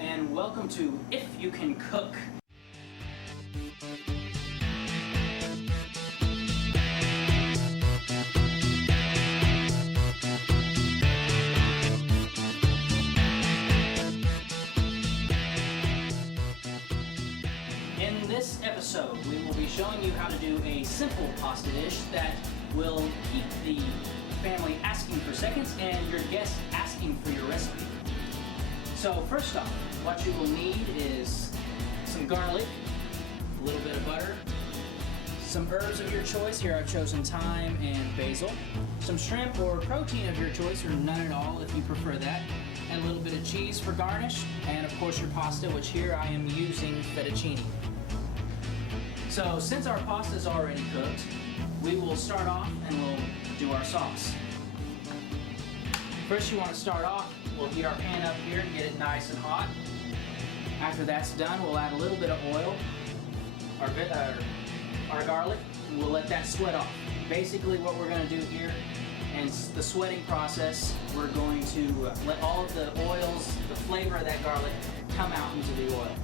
and welcome to If You Can Cook. In this episode, we will be showing you how to do a simple pasta dish that will keep the family asking for seconds and your guests asking for your recipe. So first off, what you will need is some garlic, a little bit of butter, some herbs of your choice. Here I've chosen thyme and basil, some shrimp or protein of your choice, or none at all if you prefer that, and a little bit of cheese for garnish, and of course your pasta, which here I am using fettuccine. So since our pasta is already cooked, we will start off and we'll do our sauce. First you want to start off, we'll heat our pan up here and get it nice and hot. After that's done, we'll add a little bit of oil, our garlic, and we'll let that sweat off. Basically what we're going to do here, and the sweating process, we're going to let all of the oils, the flavor of that garlic, come out into the oil.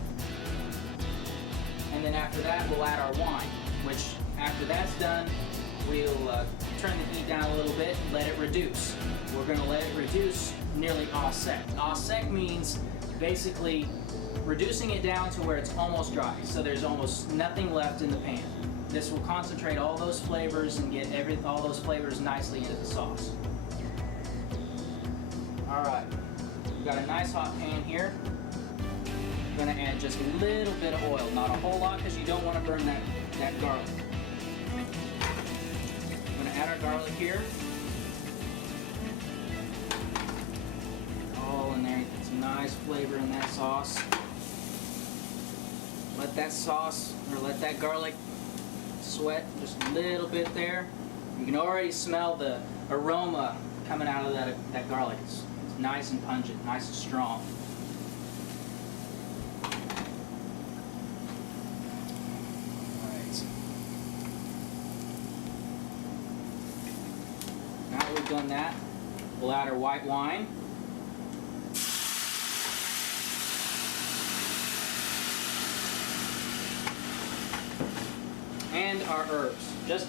And then after that, we'll add our wine, which after that's done, we'll turn the heat down a little bit and let it reduce. We're going to let it reduce nearly au sec. Au sec means basically reducing it down to where it's almost dry, so there's almost nothing left in the pan. This will concentrate all those flavors and get all those flavors nicely into the sauce. Alright, we've got a nice hot pan here. We're going to add just a little bit of oil, not a whole lot because you don't want to burn that garlic. I'm going to add our garlic here. All in there, get some nice flavor in that sauce. Let that sauce, or let that garlic sweat just a little bit there. You can already smell the aroma coming out of that garlic. It's nice and pungent, nice and strong. Alright. Now that we've done that, we'll add our white wine. And our herbs, just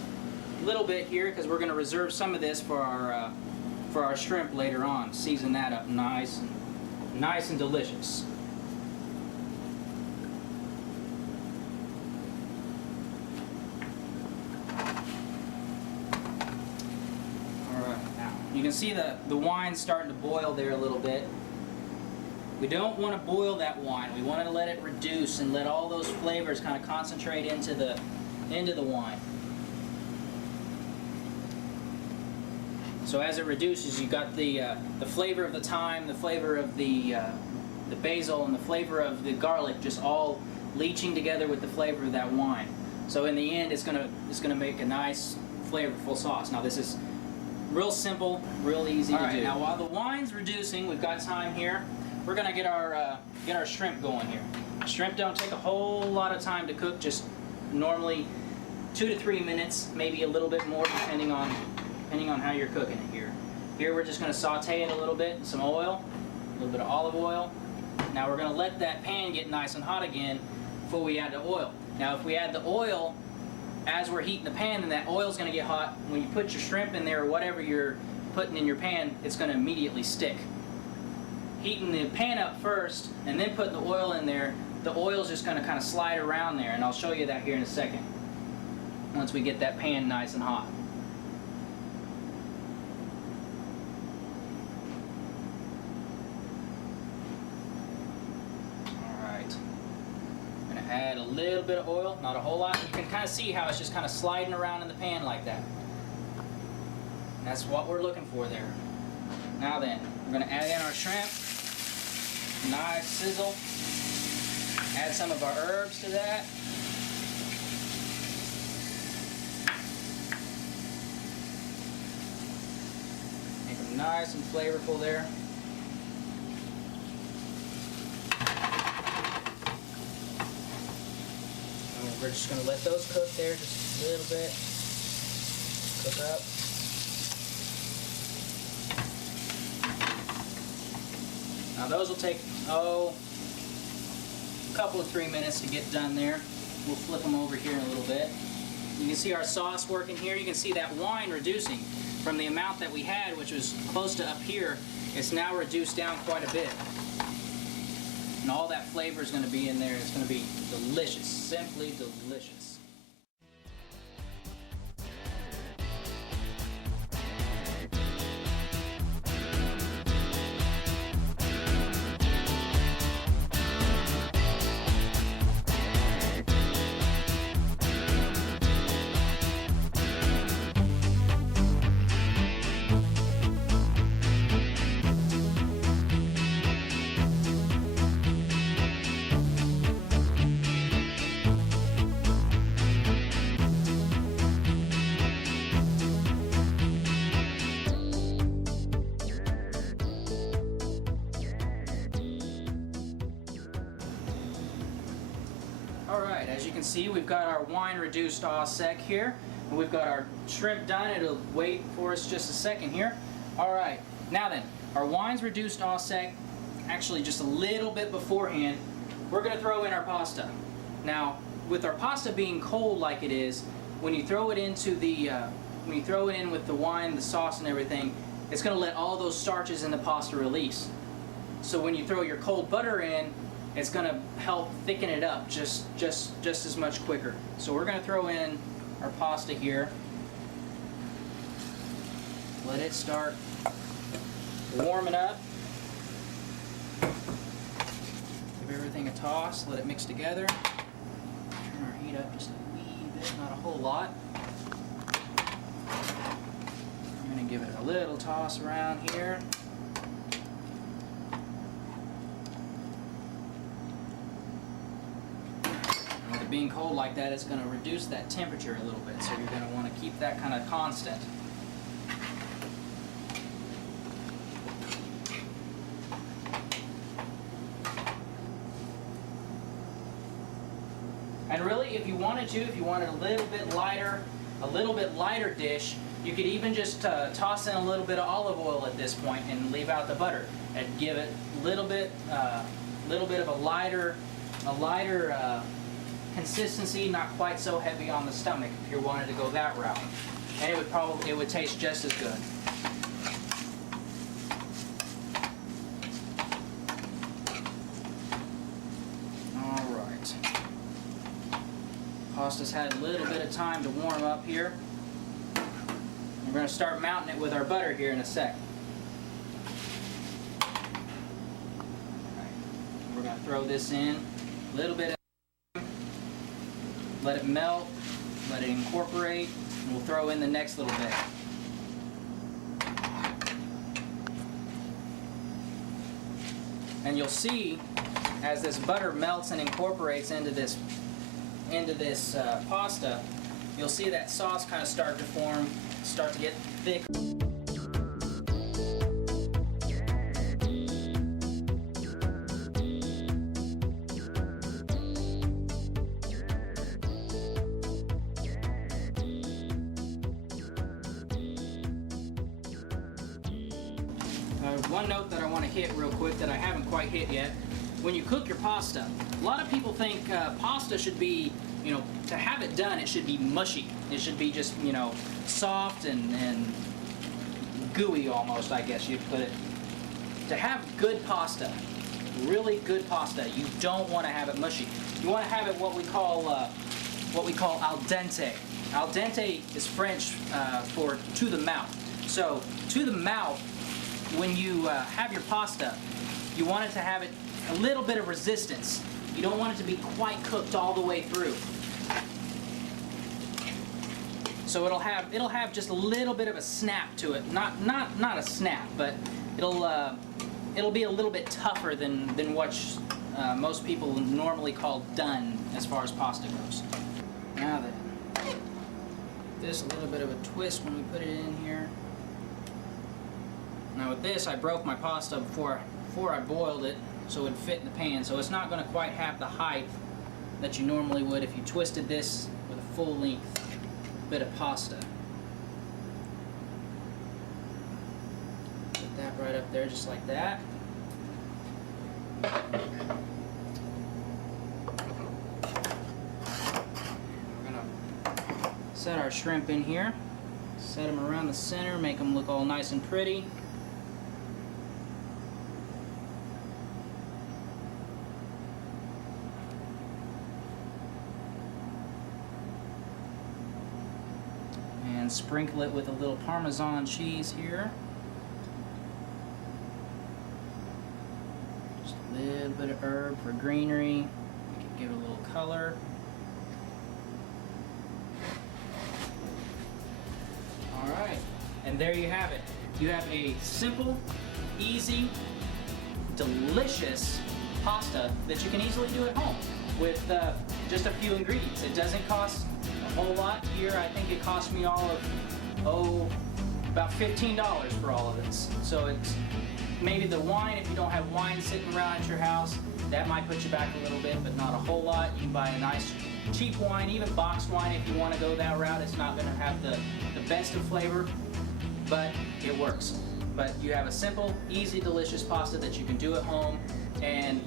a little bit here because we're going to reserve some of this for our shrimp later on. Season that up nice and delicious. All right, now you can see the wine starting to boil there a little bit. We don't want to boil that wine. We want to let it reduce and let all those flavors kind of concentrate into the wine. So as it reduces, you got the flavor of the thyme, the flavor of the basil, and the flavor of the garlic just all leaching together with the flavor of that wine. So in the end, it's gonna make a nice, flavorful sauce. Now this is real simple, real easy to do. Now while the wine's reducing, we've got time here. We're gonna get our shrimp going here. Shrimp don't take a whole lot of time to cook, just normally 2 to 3 minutes, maybe a little bit more depending on how you're cooking it here. Here we're just going to saute it a little bit, some oil, a little bit of olive oil. Now we're going to let that pan get nice and hot again before we add the oil. Now if we add the oil as we're heating the pan, then that oil's going to get hot. When you put your shrimp in there or whatever you're putting in your pan, it's going to immediately stick. Heating the pan up first and then putting the oil in there, the oil's just going to kind of slide around there, and I'll show you that here in a second once we get that pan nice and hot. Alright, I'm going to add a little bit of oil, not a whole lot. You can kind of see how it's just kind of sliding around in the pan like that. And that's what we're looking for there. Now then, we're going to add in our shrimp, nice sizzle. Add some of our herbs to that. Make them nice and flavorful there. And we're just going to let those cook there just a little bit. Cook up. Now those will take, couple of 3 minutes to get done there. We'll flip them over here in a little bit. You can see our sauce working here. You can see that wine reducing from the amount that we had, which was close to up here. It's now reduced down quite a bit. And all that flavor is going to be in there. It's going to be delicious, simply delicious. Alright, as you can see, we've got our wine reduced au sec here. And we've got our shrimp done. It'll wait for us just a second here. Alright, now then, our wine's reduced au sec, actually just a little bit beforehand. We're going to throw in our pasta. Now, with our pasta being cold like it is, when you throw it into the, when you throw it in with the wine, the sauce and everything, it's going to let all those starches in the pasta release. So when you throw your cold butter in, it's going to help thicken it up just as much quicker. So we're going to throw in our pasta here. Let it start warming up. Give everything a toss. Let it mix together. Turn our heat up just a wee bit, not a whole lot. I'm going to give it a little toss around here. Being cold like that, it's going to reduce that temperature a little bit, so you're going to want to keep that kind of constant. And really, if you wanted to, if you wanted a little bit lighter dish, you could even just toss in a little bit of olive oil at this point and leave out the butter and give it a little bit of a lighter consistency, not quite so heavy on the stomach if you wanted to go that route. And it would taste just as good. Alright. Pasta's had a little bit of time to warm up here. We're going to start mounting it with our butter here in a sec. We're going to throw this in, a little bit of let it melt, let it incorporate, and we'll throw in the next little bit. And you'll see, as this butter melts and incorporates into this pasta, you'll see that sauce kind of start to form, start to get thick. One note that I want to hit real quick that I haven't quite hit yet. When you cook your pasta, a lot of people think pasta should be, to have it done, it should be mushy. It should be just, soft and gooey almost, I guess you'd put it. To have good pasta, really good pasta, you don't want to have it mushy. You want to have it what we call al dente. Al dente is French for to the mouth. So to the mouth, when you have your pasta, you want it to have it a little bit of resistance. You don't want it to be quite cooked all the way through. So it'll have just a little bit of a snap to it. Not a snap, but it'll be a little bit tougher than what most people normally call done as far as pasta goes. Now then, this a little bit of a twist when we put it in here. Now with this, I broke my pasta before I boiled it, so it would fit in the pan. So it's not going to quite have the height that you normally would if you twisted this with a full length bit of pasta. Put that right up there just like that. set our shrimp in here. Set them around the center, make them look all nice and pretty. And sprinkle it with a little Parmesan cheese here. Just a little bit of herb for greenery. We can give it a little color. Alright, and there you have it. You have a simple, easy, delicious pasta that you can easily do at home with just a few ingredients. It doesn't cost a whole lot. Here I think it cost me all of, about $15 for all of this. So it's maybe the wine, if you don't have wine sitting around at your house, that might put you back a little bit, but not a whole lot. You can buy a nice cheap wine, even boxed wine if you want to go that route. It's not going to have the best of flavor, but it works. But you have a simple, easy, delicious pasta that you can do at home, and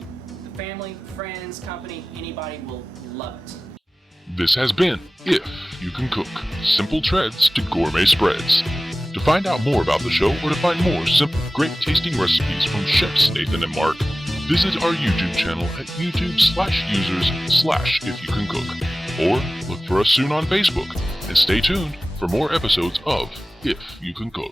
the family, friends, company, anybody will love it. This has been If You Can Cook, simple treads to gourmet spreads. To find out more about the show or to find more simple, great tasting recipes from chefs Nathan and Mark, visit our YouTube channel at youtube.com/IfYouCanCook, or look for us soon on Facebook, and stay tuned for more episodes of If You Can Cook.